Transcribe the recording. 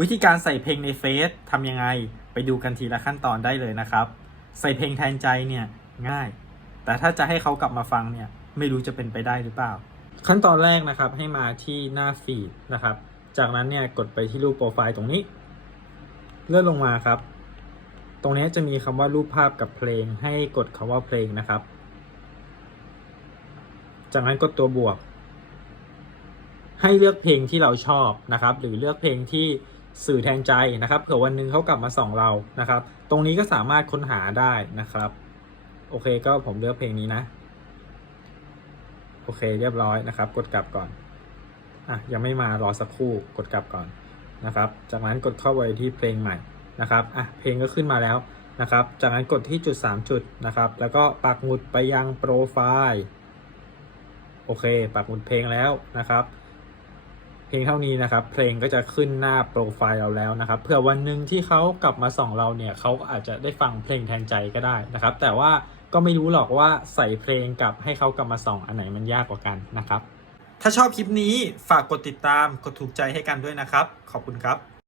วิธีการใส่เพลงในเฟซทำยังไง ไปดูกันทีละขั้นตอนได้เลยนะครับ ใส่เพลงแทนใจเนี่ยง่าย แต่ถ้าจะให้เขากลับมาฟังเนี่ยไม่รู้จะเป็นไปได้หรือเปล่า ขั้นตอนแรกนะครับให้มาที่หน้าฟีดนะครับ จากนั้นเนี่ยกดไปที่รูปโปรไฟล์ตรงนี้ เลื่อนลงมาครับ ตรงนี้จะมีคำว่ารูปภาพกับเพลง ให้กดคำว่าเพลงนะครับ จากนั้นกดตัวบวก ให้เลือกเพลงที่เราชอบนะครับ หรือเลือกเพลงที่ สื่อแทนใจนะครับเผื่อวันหนึงเขากลับมาส่องเรานะครับ ตรงนี้ก็สามารถค้นหาได้นะครับ โอเคก็ผมเลือกเพลงนี้นะ โอเคเรียบร้อยนะครับ กดกลับก่อนอะยังไม่มารอสักครู่กดกลับก่อนนะครับ จากนั้นกดเข้าไปที่เพลงใหม่นะครับอะเพลงก็ขึ้นมาแล้วนะครับ จากนั้นกดที่จุด 3 จุดนะครับ แล้วก็ปักหมุดไปยังโปรไฟล์โอเค ปักหมุดเพลงแล้วนะครับ เพลงเท่านี้นะครับ เพลงก็จะขึ้นหน้าโปรไฟล์เราแล้วนะครับเผื่อวันหนึ่งที่เขากลับมาส่องเราเนี่ยเขาอาจจะได้ฟังเพลงแทนใจก็ได้นะครับ แต่ว่าก็ไม่รู้หรอกว่าใส่เพลงกับให้เขากลับมาส่องอันไหนมันยากกว่ากันนะครับ ถ้าชอบคลิปนี้ฝากกดติดตามกดถูกใจให้กันด้วยนะครับ ขอบคุณครับ